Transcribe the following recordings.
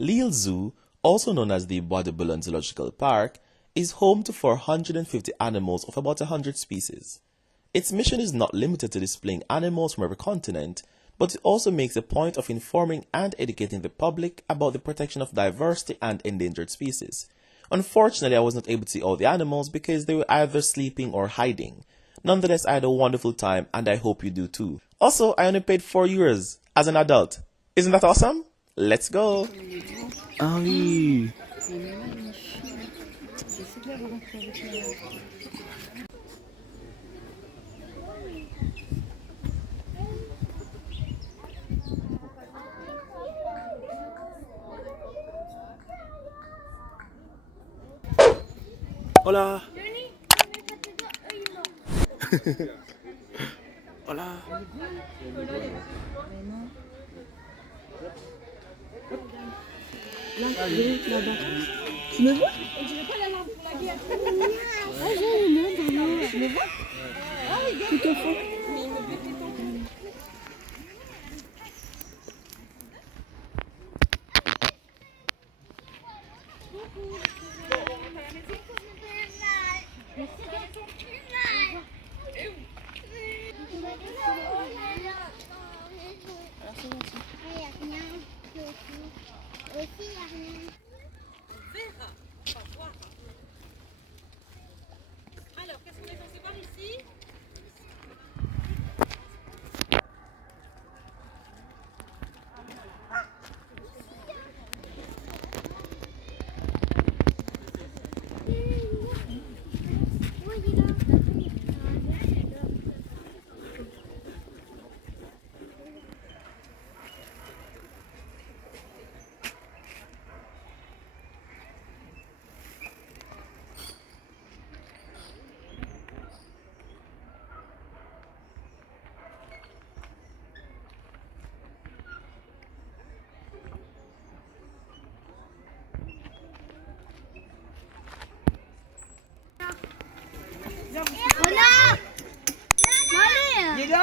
Lille Zoo, also known as the Bois de Boulogne Zoological Park, is home to 450 animals of about 100 species. Its mission is not limited to displaying animals from every continent, but it also makes a point of informing and educating the public about the protection of diversity and endangered species. Unfortunately, I was not able to see all the animals because they were either sleeping or hiding. Nonetheless, I had a wonderful time and I hope you do too. Also, I only paid €4 as an adult. Isn't that awesome? Let's go! Ah oui. Hola. Hola. Là-bas. Tu me vois? Et tu veux pas la lampe pour la guerre? Ah, j'ai une autre. Tu me vois? Ah, regarde. Tout au fond. Mais il me fait tout le temps. Alors, qu'est-ce qu'on est censé voir ici?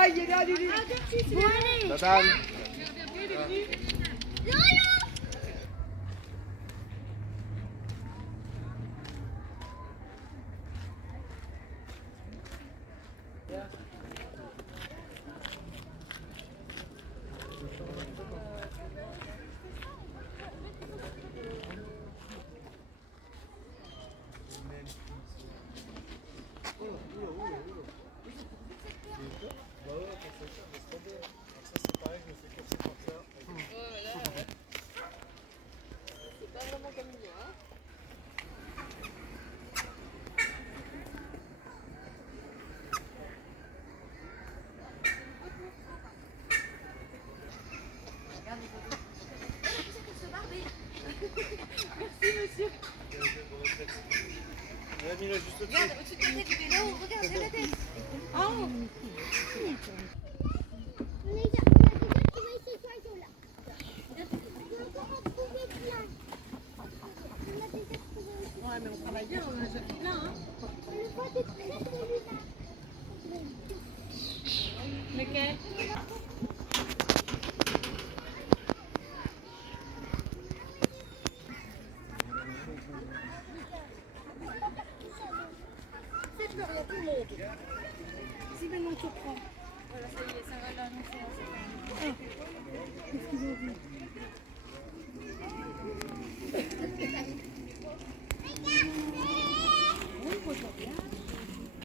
Il est là, Lily. Madame. Merci, monsieur. Regarde, au-dessus de ta tête, il est là-haut. Regarde, j'ai la tête. Oh. Ouais, mais on travaille bien, on a déjà fait plein, hein. Lequel? Si maintenant tu reprends. Voilà, ça y est, ça va l'annoncer. Qu'est-ce qu'ils ont dit?